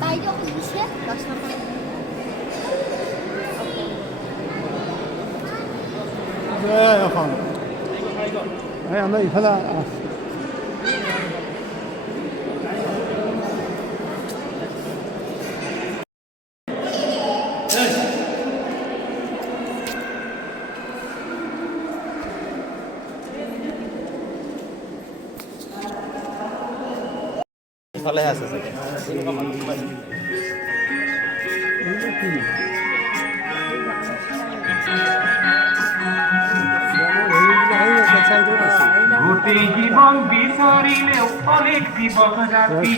তাই যখন দিছে 10 নম্বর এখন আমরা ইফালে ইফালে আছে গোটেই জীবন বিচাৰিলেও অনেক দিবস ৰাতি